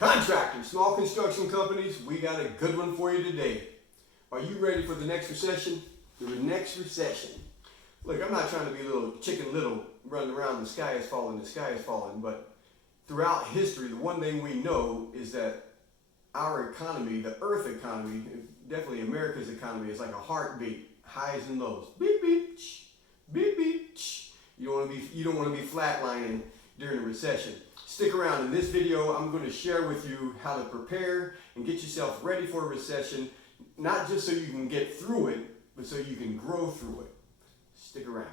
Contractors, small construction companies, we got a good one for you today. Are you ready for the next recession? The next recession. Look, I'm not trying to be little chicken little running around, the sky is falling, but throughout history, the one thing we know is that our economy, the earth economy, definitely America's economy, is like a heartbeat, highs and lows. Beep, beep, beep, beep. You don't want to be flatlining during a recession. Stick around. In this video, I'm going to share with you how to prepare and get yourself ready for a recession, not just so you can get through it, but so you can grow through it. Stick around.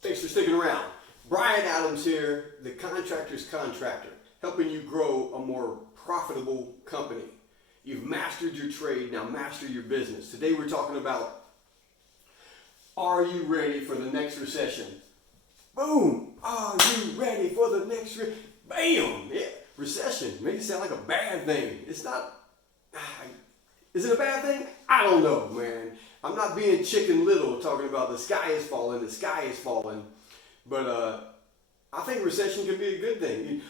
Thanks for sticking around. Brian Adams here, the Contractors Contractor, helping you grow a more profitable company. You've mastered your trade, now master your business. Today we're talking about, are you ready for the next recession? Boom! Are you ready for the next bam! Yeah, recession. Make it sound like a bad thing. It's not. Is it a bad thing? I don't know, man. I'm not being chicken little talking about the sky is falling, but I think recession can be a good thing.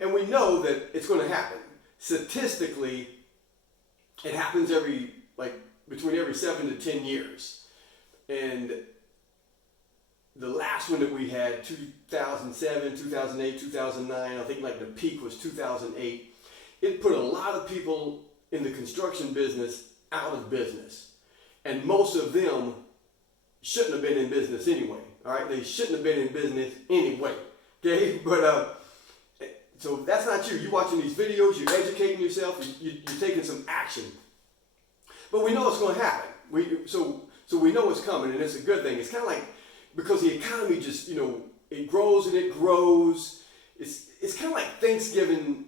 And we know that it's going to happen. Statistically, it happens between every 7 to 10 years. And the last one that we had, 2007, 2008, 2009, I think the peak was 2008. It put a lot of people in the construction business out of business. And most of them shouldn't have been in business anyway. All right, they shouldn't have been in business anyway. Okay, but so that's not you. You're watching these videos, you're educating yourself, you're taking some action. But we know it's going to happen. So we know it's coming, and it's a good thing. It's kind of like, because the economy just, it grows and it grows. It's kind of like Thanksgiving,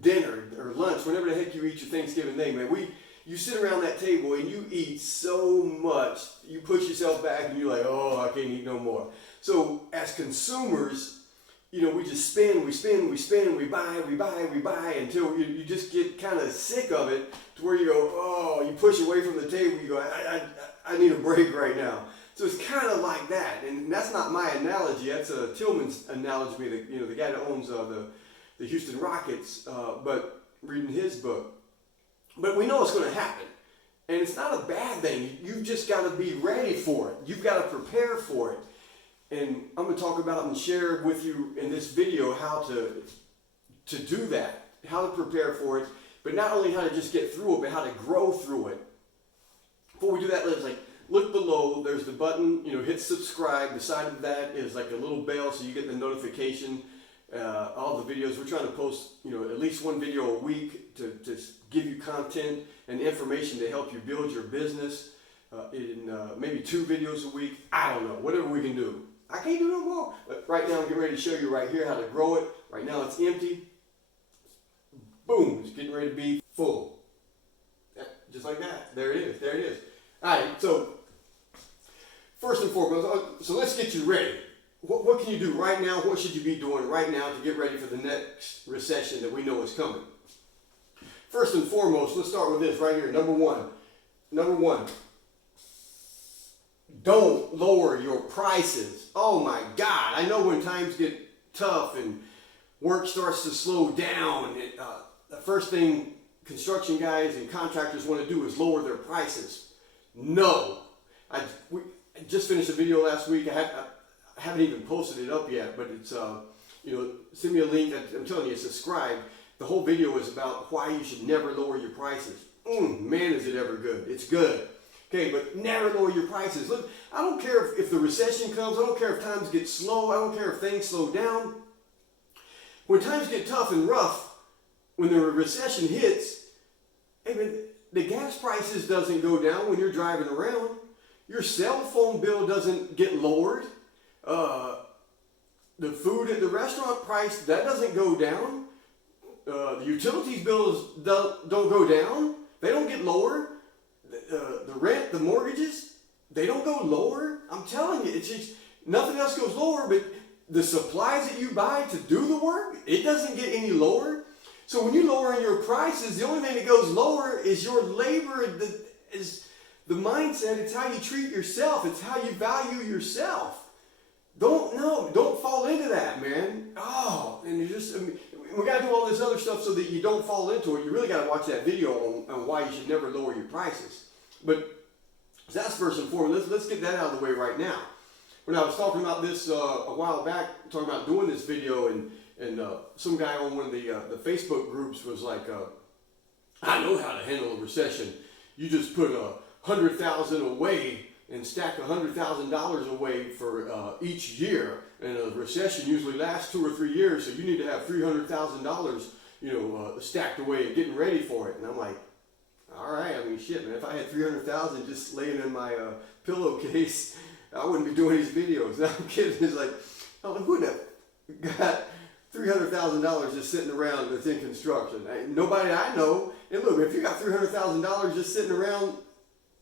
dinner or lunch, whenever the heck you eat your Thanksgiving thing, man. You sit around that table and you eat so much, you push yourself back and you're like, oh, I can't eat no more. So as consumers, we just spend, we buy until you just get kind of sick of it, to where you go, oh, you push away from the table, you go, I need a break right now. So it's kind of like that, and that's not my analogy, that's Tillman's analogy, the guy that owns the Houston Rockets, but reading his book. But we know it's going to happen, and it's not a bad thing. You've just got to be ready for it. You've got to prepare for it. And I'm going to talk about and share with you in this video how to do that, how to prepare for it, but not only how to just get through it, but how to grow through it. Before we do that, let's look below. There's the button, hit subscribe. Beside of that is like a little bell, so you get the notification. All the videos, we're trying to post, at least one video a week to give you content and information to help you build your business. Maybe 2 videos a week. I don't know, whatever we can do. I can't do no more. But right now I'm getting ready to show you right here how to grow it. Right now it's empty. Boom, it's getting ready to be full. Just like that. There it is. All right, so first and foremost, so let's get you ready. What can you do right now? What should you be doing right now to get ready for the next recession that we know is coming? First and foremost, let's start with this right here. Number one, don't lower your prices. Oh my God, I know when times get tough and work starts to slow down, the first thing construction guys and contractors want to do is lower their prices. No. I just finished a video last week. I haven't even posted it up yet, but it's, send me a link. I'm telling you, subscribe. The whole video is about why you should never lower your prices. Man, is it ever good. It's good. Okay, but never lower your prices. Look, I don't care if the recession comes. I don't care if times get slow. I don't care if things slow down. When times get tough and rough, when the recession hits, the gas prices doesn't go down when you're driving around. Your cell phone bill doesn't get lowered. The food at the restaurant price, that doesn't go down. The utilities bills don't go down. They don't get lower. The rent, the mortgages, they don't go lower. I'm telling you, it's just, nothing else goes lower, but the supplies that you buy to do the work, it doesn't get any lower. So when you're lowering your prices, the only thing that goes lower is your labor, is the mindset. It's how you treat yourself. It's how you value yourself. Don't fall into that, man. Oh, and we got to do all this other stuff so that you don't fall into it. You really got to watch that video on why you should never lower your prices. But that's first and foremost. Let's get that out of the way right now. When I was talking about this a while back, talking about doing this video, and some guy on one of the Facebook groups was like, I know how to handle a recession. You just put $100,000 away and stack $100,000 away for each year. And a recession usually lasts 2 or 3 years, so you need to have $300,000, stacked away and getting ready for it. And I'm like, all right. I mean, shit, man. If I had $300,000 just laying in my pillowcase, I wouldn't be doing these videos. Now I'm kidding. It's like, oh, who would have got $300,000 just sitting around that's in construction? Nobody I know. And look, if you got $300,000 just sitting around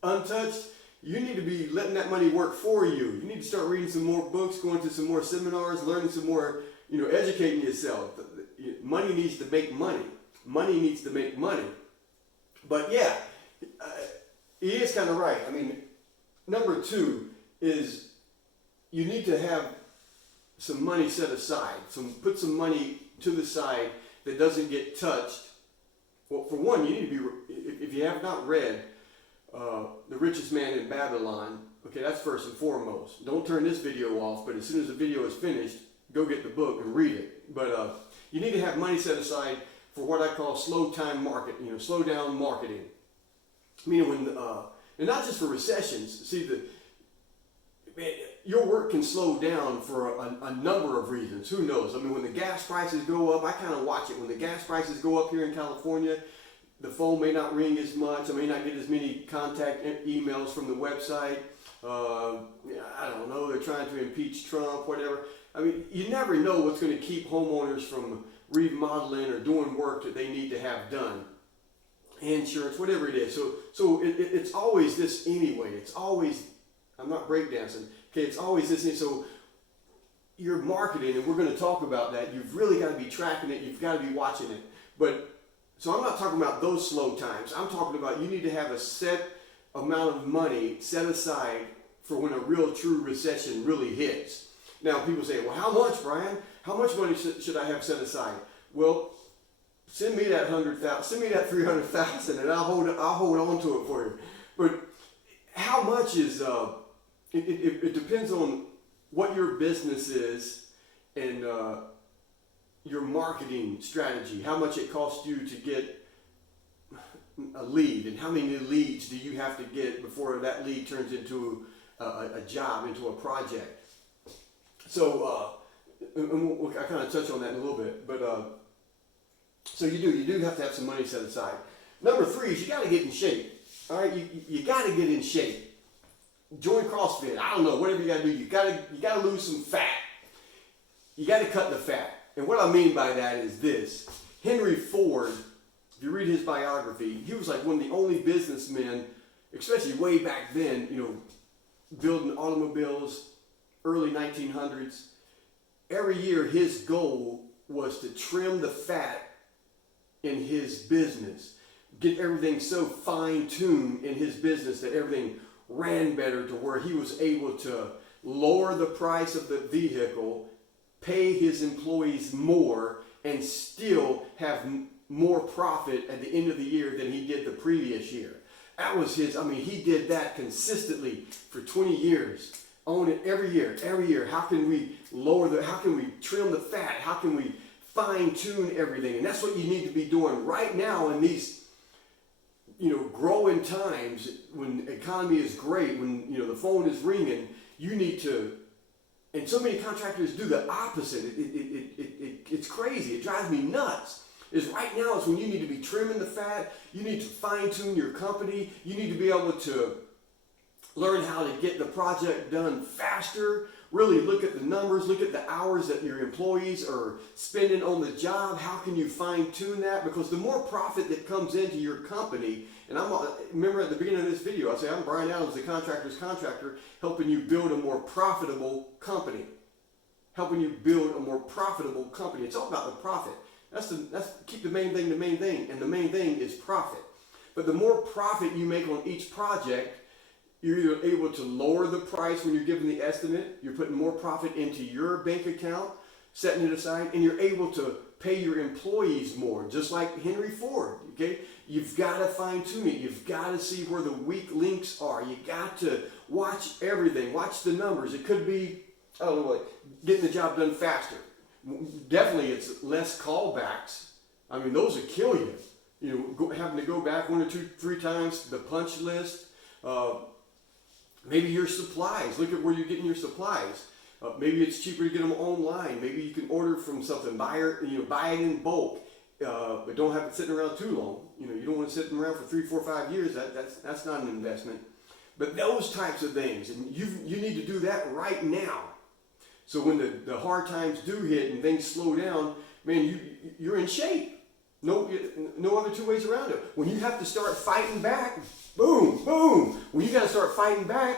untouched, you need to be letting that money work for you. You need to start reading some more books, going to some more seminars, learning some more, educating yourself. Money needs to make money. Money needs to make money. But yeah, he is kind of right. I mean, number 2 is you need to have some money set aside. Put some money to the side that doesn't get touched. Well, for one, you need to be, if you have not read The Richest Man in Babylon, okay, that's first and foremost. Don't turn this video off, but as soon as the video is finished, go get the book and read it. But you need to have money set aside for what I call slow time market, slow down marketing. Meaning when, and not just for recessions. See, your work can slow down for a number of reasons. Who knows? I mean, when the gas prices go up, I kind of watch it. When the gas prices go up here in California, the phone may not ring as much. I may not get as many contact emails from the website. I don't know. They're trying to impeach Trump, whatever. I mean, you never know what's going to keep homeowners from remodeling or doing work that they need to have done. Insurance, whatever it is. So it's always this anyway. It's always, I'm not breakdancing. Okay, it's always this. So your marketing, and we're going to talk about that. You've really got to be tracking it. You've got to be watching it. So I'm not talking about those slow times. I'm talking about you need to have a set amount of money set aside for when a real true recession really hits. Now people say, well, how much, Brian? How much money should I have set aside? Well, send me that 100,000, send me that 300,000, and I'll hold on to it for you. But how much is it depends on what your business is and your marketing strategy, how much it costs you to get a lead, and how many leads do you have to get before that lead turns into a job, into a project. So I kind of touch on that in a little bit, but so you do have to have some money set aside. Number 3 is you got to get in shape. All right, you got to get in shape. Join CrossFit. I don't know, whatever you got to do. You got to lose some fat. You got to cut the fat. And what I mean by that is this: Henry Ford. If you read his biography, he was like one of the only businessmen, especially way back then, building automobiles, early 1900s. Every year his goal was to trim the fat in his business, get everything so fine-tuned in his business that everything ran better, to where he was able to lower the price of the vehicle, pay his employees more, and still have more profit at the end of the year than he did the previous year. That was he did that consistently for 20 years. Own it every year. How can we how can we trim the fat? How can we fine tune everything? And that's what you need to be doing right now in these, growing times, when the economy is great, when, the phone is ringing. You need to, and so many contractors do the opposite. It's crazy. It drives me nuts. Right now is when you need to be trimming the fat. You need to fine tune your company. You need to be able to learn how to get the project done faster. Really look at the numbers, look at the hours that your employees are spending on the job. How can you fine tune that? Because the more profit that comes into your company, and remember at the beginning of this video, I say I'm Brian Adams, the Contractors Contractor, helping you build a more profitable company. Helping you build a more profitable company. It's all about the profit. That's keep the main thing, and the main thing is profit. But the more profit you make on each project, you're able to lower the price when you're giving the estimate. You're putting more profit into your bank account, setting it aside, and you're able to pay your employees more, just like Henry Ford. Okay, you've got to fine tune it. You've got to see where the weak links are. You got to watch everything. Watch the numbers. It could be, I don't know, like getting the job done faster. Definitely, it's less callbacks. I mean, those would kill you. You know, having to go back 1 or 2, 3 times the punch list. Maybe your supplies. Look at where you're getting your supplies. Maybe it's cheaper to get them online. Maybe you can order from something, buy it in bulk, but don't have it sitting around too long. You know, you don't want to sit them around for 3, 4, 5 years. That's not an investment. But those types of things, and you need to do that right now. So when the hard times do hit and things slow down, man, you're in shape. No other two ways around it. When you have to start fighting back, boom, boom. When you got to start fighting back,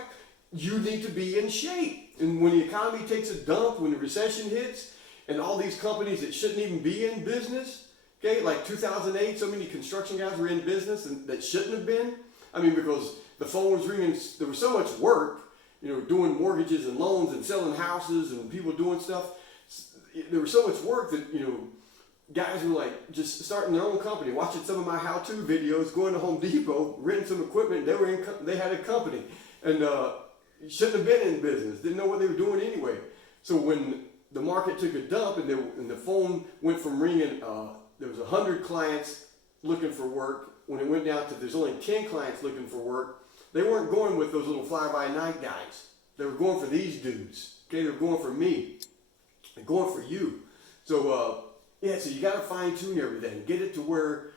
you need to be in shape. And when the economy takes a dump, when the recession hits, and all these companies that shouldn't even be in business, okay, like 2008, so many construction guys were in business and that shouldn't have been. I mean, because the phone was ringing, there was so much work, you know, doing mortgages and loans and selling houses and people doing stuff. There was so much work that, you know, guys were like just starting their own company, watching some of my how-to videos, going to Home Depot, renting some equipment. They had a company, and shouldn't have been in business. Didn't know what they were doing anyway. So when the market took a dump and the phone went from ringing, there was 100 clients looking for work. When it went down to there's only 10 clients looking for work, they weren't going with those little fly-by-night guys. They were going for these dudes. Okay, they were going for me. They're going for you. So. Yeah, so you got to fine tune everything. Get it to where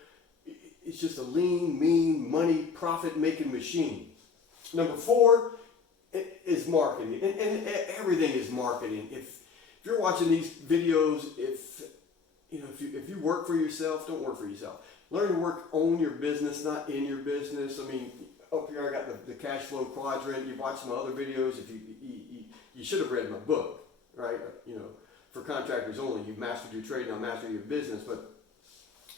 it's just a lean, mean, money, profit-making machine. Number 4 is marketing, and everything is marketing. If you're watching these videos, if you work for yourself, don't work for yourself. Learn to work on your business, not in your business. I mean, up here I got the cash flow quadrant. You've watched my other videos. If you should have read my book, right? You know. For contractors only, you've mastered your trade, now master your business, but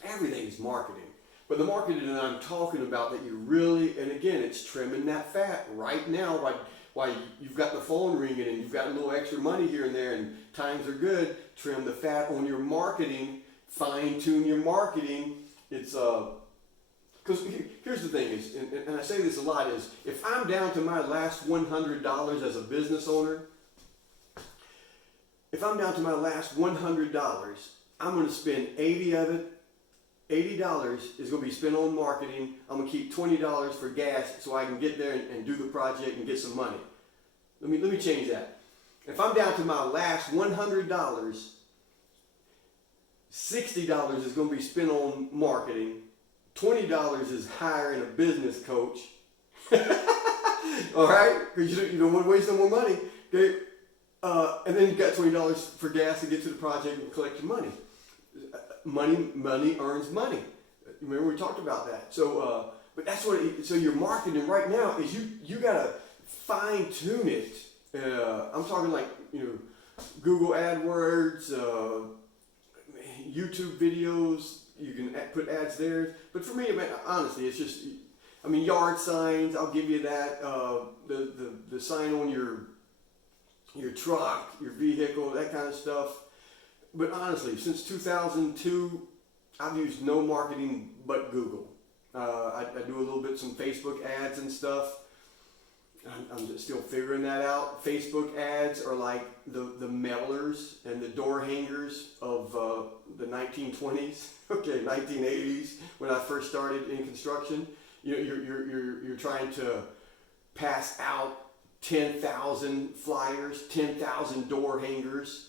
everything is marketing. But the marketing that I'm talking about that you really, and again, it's trimming that fat right now while you've got the phone ringing and you've got a little extra money here and there and times are good, trim the fat on your marketing, fine tune your marketing. It's, because here's the thing is, and I say this a lot, is if I'm down to my last $100 as a business owner, if I'm down to my last $100, I'm going to spend 80 of it. $80 is going to be spent on marketing. I'm going to keep $20 for gas so I can get there and do the project and get some money. Let me change that. If I'm down to my last $100, $60 is going to be spent on marketing. $20 is hiring a business coach. All right? Because you don't want to waste no more money. Okay? And then you've got $20 for gas to get to the project and collect your money. Money earns money. Remember we talked about that. So, but that's what. So your marketing right now is you gotta fine tune it. I'm talking like Google AdWords, YouTube videos. You can put ads there. But for me, honestly, it's just. Yard signs. I'll give you that. The sign on your truck, your vehicle, that kind of stuff. But honestly, since 2002, I've used no marketing but Google. I do a little bit some Facebook ads and stuff. I'm just still figuring that out. Facebook ads are like the mailers and the door hangers of the 1920s, 1980s, when I first started in construction. You're trying to pass out 10,000 flyers, 10,000 door hangers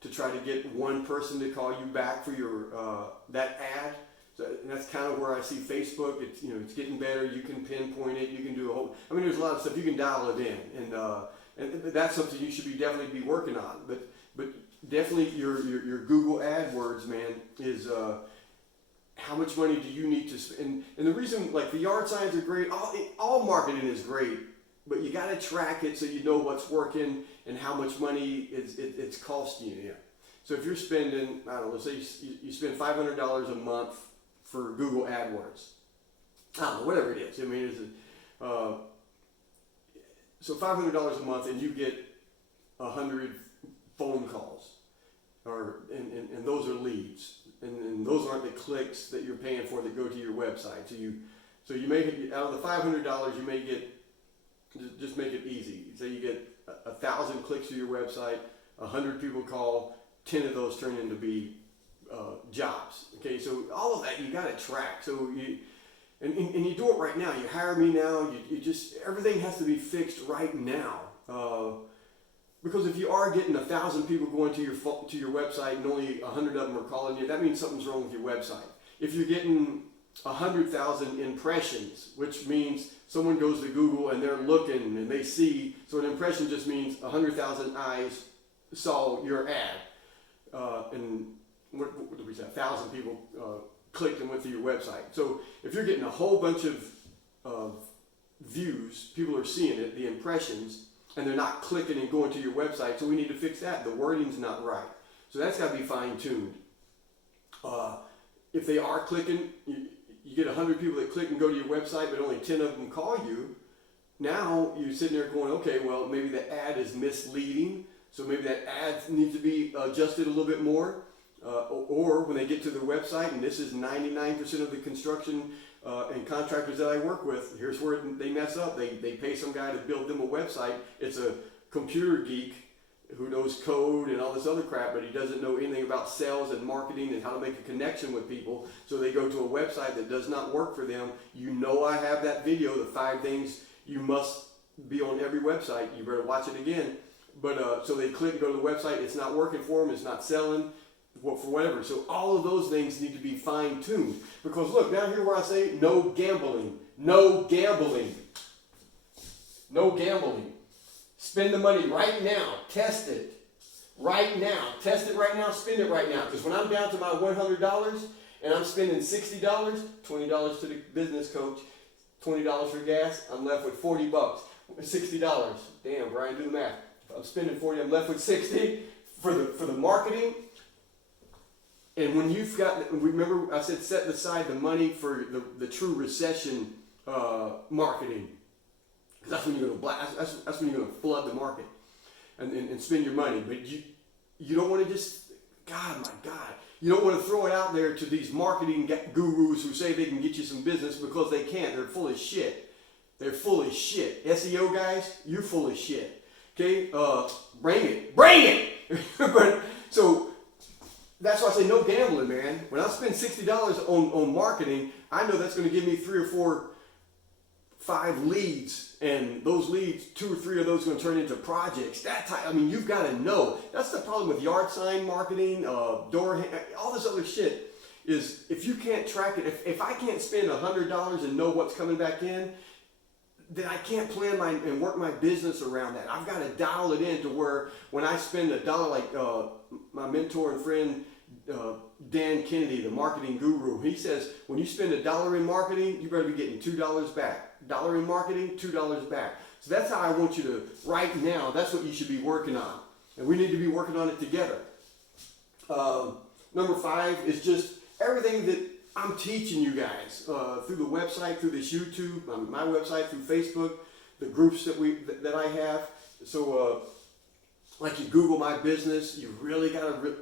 to try to get one person to call you back for your that ad. So that's kind of where I see Facebook. It's getting better. You can pinpoint it. You can do a whole. There's a lot of stuff you can dial it in, and that's something you should definitely be working on. But definitely your Google AdWords, man, is how much money do you need to spend? And the reason, like the yard signs are great. All marketing is great. But you got to track it so you know what's working and how much money it's costing you. Yeah. So if you're spending, I don't know, let's say you spend $500 a month for Google AdWords. I don't know, whatever it is. I mean, so $500 a month, and you get 100 phone calls, and those are leads, and those aren't the clicks that you're paying for that go to your website. So you make it out of the $500, you may get, just make it easy. Say you get 1,000 clicks to your website, 100 people call, 10 of those turn into be jobs. Okay, so all of that you got to track. So you do it right now. You hire me now. You just, everything has to be fixed right now. Because if you are getting 1,000 people going to your website and only 100 of them are calling you, that means something's wrong with your website. If you're getting 100,000 impressions, which means someone goes to Google and they're looking and they see, so an impression just means 100,000 eyes saw your ad. And what did we say? 1,000 people clicked and went to your website. So if you're getting a whole bunch of views, people are seeing it, the impressions, and they're not clicking and going to your website. So we need to fix that. The wording's not right. So that's got to be fine-tuned. If they are clicking, you get 100 people that click and go to your website, but only 10 of them call you. Now you're sitting there going, okay, well, maybe the ad is misleading. So maybe that ad needs to be adjusted a little bit more. Or when they get to their website, and this is 99% of the construction and contractors that I work with, here's where they mess up. They pay some guy to build them a website. It's a computer geek who knows code and all this other crap, but he doesn't know anything about sales and marketing and how to make a connection with people. So they go to a website that does not work for them. You know, I have that video, the 5 things you must be on every website. You better watch it again. But so they click and go to the website. It's not working for them. It's not selling. For whatever. So all of those things need to be fine-tuned. Because look, down here where I say no gambling. No gambling. No gambling. Spend the money right now. Test it. Right now. Test it right now. Spend it right now. Because when I'm down to my $100 and I'm spending $60, $20 to the business coach, $20 for gas, I'm left with $40. $60. Damn, Brian, do the math. If I'm spending 40, I'm left with 60 for the marketing. And when you've got, remember I said set aside the money for the true recession marketing. Because that's when you're going to blast, that's when you're going to flood the market and spend your money. But you don't want to just, God, my God, you don't want to throw it out there to these marketing gurus who say they can get you some business, because they can't. They're full of shit. They're full of shit. SEO guys, you're full of shit. Okay, bring it. But so that's why I say no gambling, man. When I spend $60 on marketing, I know that's going to give me 3 or 4, 5 leads, and those leads, 2 or 3 of those are going to turn into projects. I mean, you've got to know. That's the problem with yard sign marketing, door, all this other shit. Is if you can't track it, if I can't spend $100 and know what's coming back in, then I can't plan and work my business around that. I've got to dial it in to where when I spend $1, like my mentor and friend Dan Kennedy, the marketing guru, he says when you spend $1 in marketing, you better be getting $2 back. $1 in marketing, $2 back. So that's how I want you to, right now, that's what you should be working on. And we need to be working on it together. Number 5 is just everything that I'm teaching you guys through the website, through this YouTube, my website, through Facebook, the groups that I have. So, like you Google my business, you really got to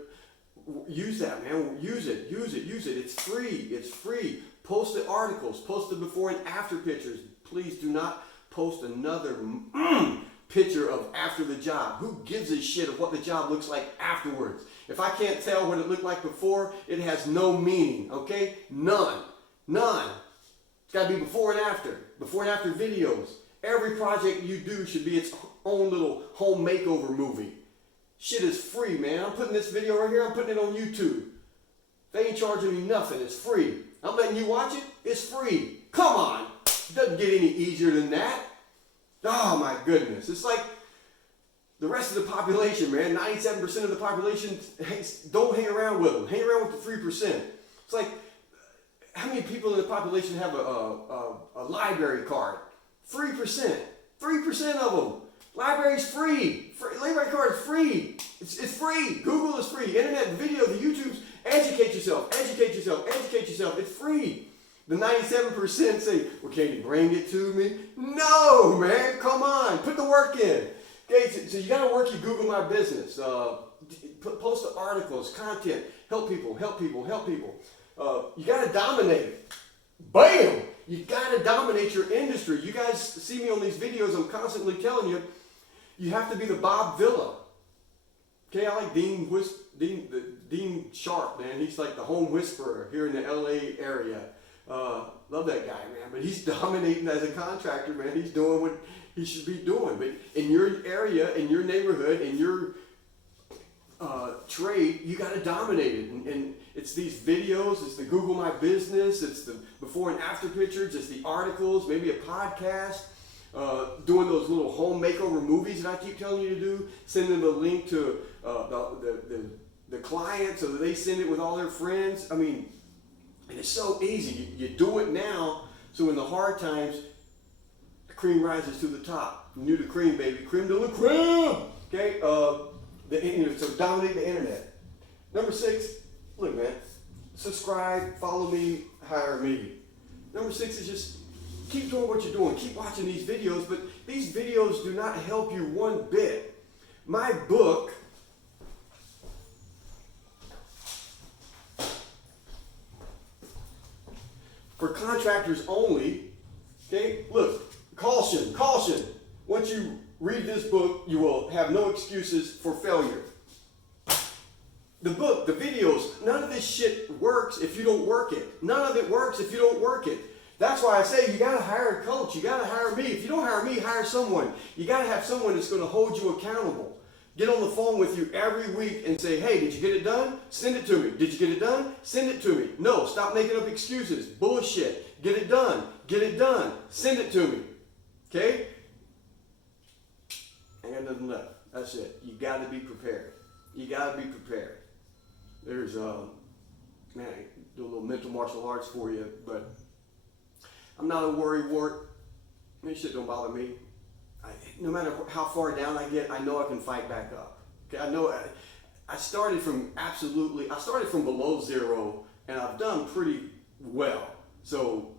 use that, man. Use it. It's free. It's free. Post the articles. Post the before and after pictures. Please do not post another picture of after the job. Who gives a shit of what the job looks like afterwards? If I can't tell what it looked like before, it has no meaning, okay? None. It's got to be before and after videos. Every project you do should be its own little home makeover movie. Shit is free, man. I'm putting this video right here, I'm putting it on YouTube. They ain't charging me nothing, it's free. I'm letting you watch it, it's free. Come on, it doesn't get any easier than that. Oh my goodness, it's like the rest of the population, man. 97% of the population don't hang around with them. Hang around with the 3%. It's like, how many people in the population have a library card? 3%. 3% of them. Library's free. Library card is free. It's free. Google is free. Internet video, the YouTubes. Educate yourself. Educate yourself. Educate yourself. It's free. The 97% say, well, can you bring it to me? No, man. Come on. Put the work in. Okay, so you got to work your Google My Business. Post the articles, content. Help people. Help people. Help people. You got to dominate. Bam! You got to dominate your industry. You guys see me on these videos. I'm constantly telling you, you have to be the Bob Villa. Okay, I like Dean Sharp, man. He's like the home whisperer here in the LA area. Love that guy, man. But he's dominating as a contractor, man. He's doing what he should be doing. But in your area, in your neighborhood, in your trade, you got to dominate it. And it's these videos, it's the Google My Business, it's the before and after pictures, it's the articles, maybe a podcast, doing those little home makeover movies that I keep telling you to do, send them a link to the client so that they send it with all their friends. I mean, and it's so easy. You do it now, so in the hard times, the cream rises to the top. New to cream, baby. Creme de la creme! Okay? So dominate the internet. Number 6, look, man, subscribe, follow me, hire me. Number 6 is just keep doing what you're doing. Keep watching these videos, but these videos do not help you one bit. My book, for contractors only, okay, look, caution, caution. Once you read this book, you will have no excuses for failure. The book, the videos, none of this shit works if you don't work it. None of it works if you don't work it. That's why I say you got to hire a coach. You got to hire me. If you don't hire me, hire someone. You got to have someone that's going to hold you accountable. Get on the phone with you every week and say, hey, did you get it done? Send it to me. Did you get it done? Send it to me. No, stop making up excuses. Bullshit. Get it done. Get it done. Send it to me. Okay? I got nothing left. That's it. You got to be prepared. You got to be prepared. There's, man, I do a little mental martial arts for you, but I'm not a worrywart. This shit don't bother me. No matter how far down I get, I know I can fight back up. Okay, I know I started from below zero, and I've done pretty well. So,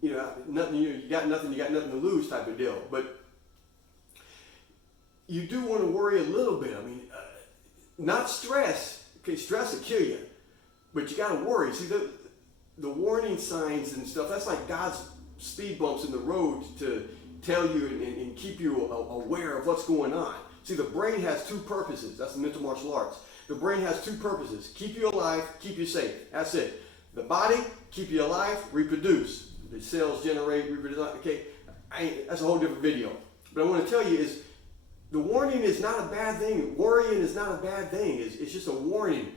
nothing. You got nothing to lose type of deal. But you do want to worry a little bit. I mean, not stress. Okay, stress will kill you, but you got to worry. See, the warning signs and stuff, that's like God's speed bumps in the road to tell you and keep you aware of what's going on. See, the brain has 2 purposes. That's the mental martial arts. The brain has 2 purposes. Keep you alive, keep you safe. That's it. The body, keep you alive, reproduce. The cells generate, reproduce. Okay, that's a whole different video. But I want to tell you is, the warning is not a bad thing. Worrying is not a bad thing. It's just a warning.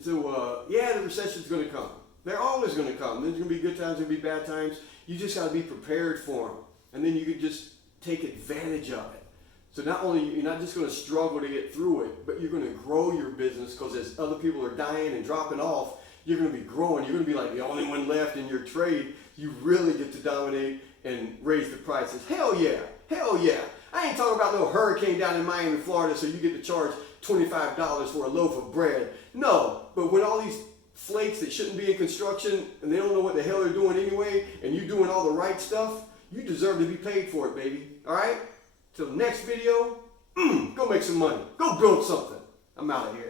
So, yeah, the recession's going to come. They're always going to come. There's going to be good times, there's going to be bad times. You just got to be prepared for them. And then you can just take advantage of it. So not only, you're not just going to struggle to get through it, but you're going to grow your business, because as other people are dying and dropping off, you're going to be growing. You're going to be like the only one left in your trade. You really get to dominate and raise the prices. Hell yeah. Hell yeah. I ain't talking about no hurricane down in Miami, Florida, so you get to charge $25 for a loaf of bread. No, but when all these flakes that shouldn't be in construction and they don't know what the hell they're doing anyway, and you doing all the right stuff, you deserve to be paid for it, baby. All right? Till the next video, go make some money. Go build something. I'm out of here.